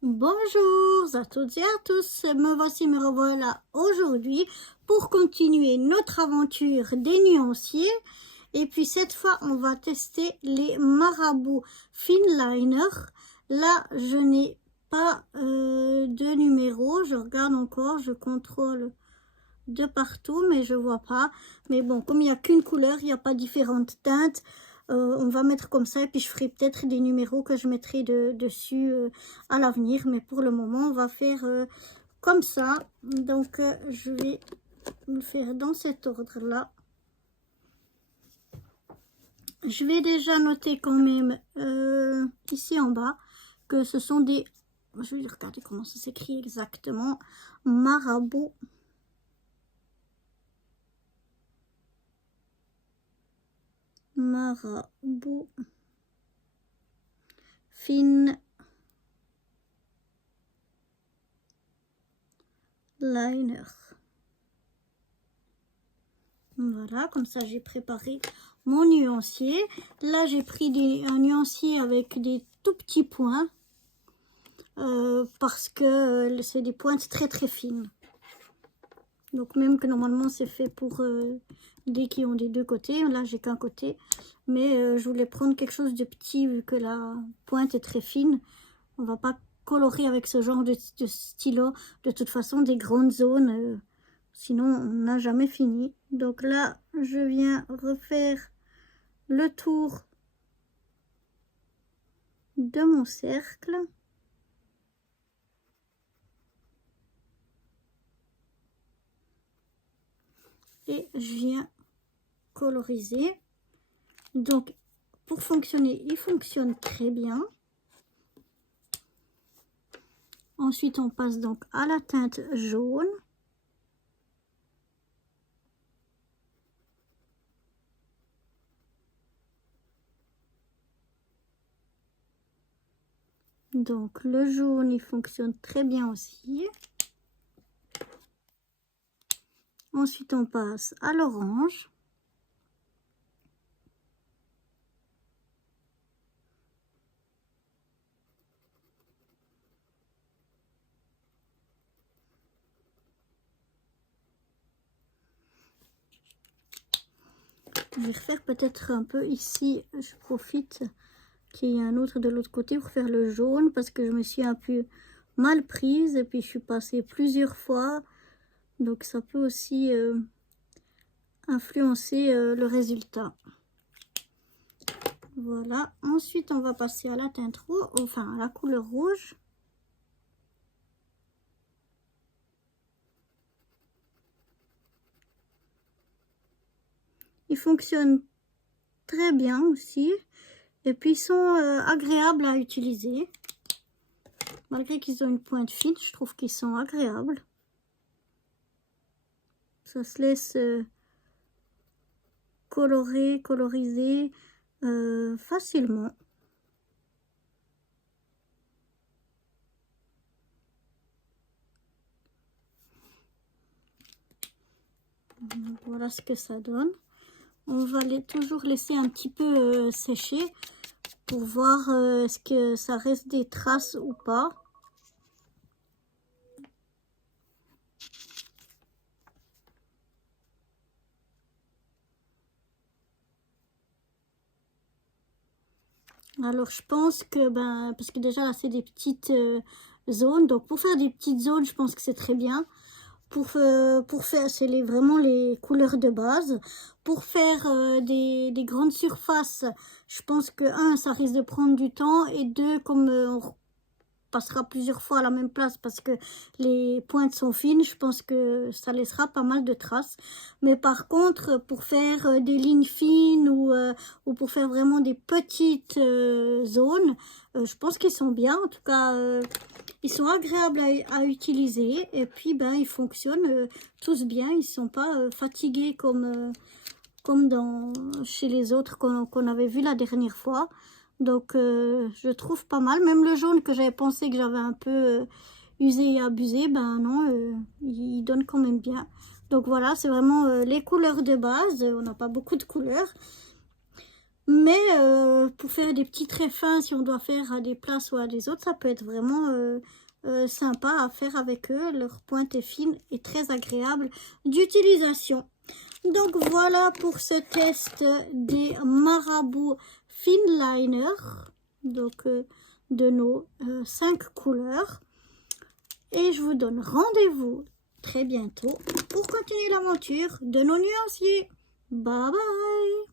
Bonjour à toutes et à tous, me revoilà aujourd'hui pour continuer notre aventure des nuanciers. Et puis cette fois, on va tester les marabouts Finliner. Là, je n'ai pas de numéro, je regarde encore, je contrôle de partout, mais je vois pas. Mais bon, comme il n'y a qu'une couleur, il n'y a pas différentes teintes. On va mettre comme ça et puis je ferai peut-être des numéros que je mettrai dessus à l'avenir. Mais pour le moment, on va faire comme ça. Donc, je vais le faire dans cet ordre-là. Je vais déjà noter quand même ici en bas que ce sont des... Je vais regarder comment ça s'écrit exactement. Marabouts. Marabout Finliner. Voilà, comme ça j'ai préparé mon nuancier. Là j'ai pris un nuancier avec des tout petits points parce que c'est des pointes très très fines. Donc même que normalement c'est fait pour des qui ont des deux côtés. Là j'ai qu'un côté, mais je voulais prendre quelque chose de petit vu que la pointe est très fine. On va pas colorer avec ce genre de stylo. De toute façon, des grandes zones, sinon on n'a jamais fini. Donc là, je viens refaire le tour de mon cercle. Et je viens coloriser. Donc, pour fonctionner, il fonctionne très bien. Ensuite, on passe donc à la teinte jaune. Donc, le jaune, il fonctionne très bien aussi. Ensuite, on passe à l'orange. Je vais refaire peut-être un peu ici. Je profite qu'il y ait un autre de l'autre côté pour faire le jaune parce que je me suis un peu mal prise et puis je suis passée plusieurs fois. Donc ça peut aussi influencer le résultat. Voilà. Ensuite, on va passer à la teinte rouge, enfin à la couleur rouge. Ils fonctionnent très bien aussi. Et puis ils sont agréables à utiliser. Malgré qu'ils ont une pointe fine, je trouve qu'ils sont agréables. Ça se laisse coloriser facilement. Voilà ce que ça donne. On va toujours laisser un petit peu sécher pour voir est-ce que ça reste des traces ou pas. Alors je pense que, parce que déjà là c'est des petites zones, donc pour faire des petites zones, je pense que c'est très bien. Pour faire, c'est vraiment les couleurs de base. Pour faire des grandes surfaces, je pense que, ça risque de prendre du temps, et deux, comme on passera plusieurs fois à la même place parce que les pointes sont fines, je pense que ça laissera pas mal de traces. Mais par contre, pour faire des lignes fines ou pour faire vraiment des petites zones, je pense qu'ils sont bien. En tout cas, ils sont agréables à utiliser et puis ils fonctionnent tous bien. Ils sont pas fatigués comme chez les autres qu'on avait vu la dernière fois. Donc je trouve pas mal. Même le jaune que j'avais pensé que j'avais un peu usé et abusé, non, il donne quand même bien. Donc voilà, c'est vraiment les couleurs de base. On n'a pas beaucoup de couleurs. Mais pour faire des petits traits fins, si on doit faire à des places ou à des autres, ça peut être vraiment sympa à faire avec eux. Leur pointe est fine et très agréable d'utilisation. Donc voilà pour ce test des Marabout Finliner, donc de nos 5 couleurs. Et je vous donne rendez-vous très bientôt pour continuer l'aventure de nos nuanciers. Bye bye!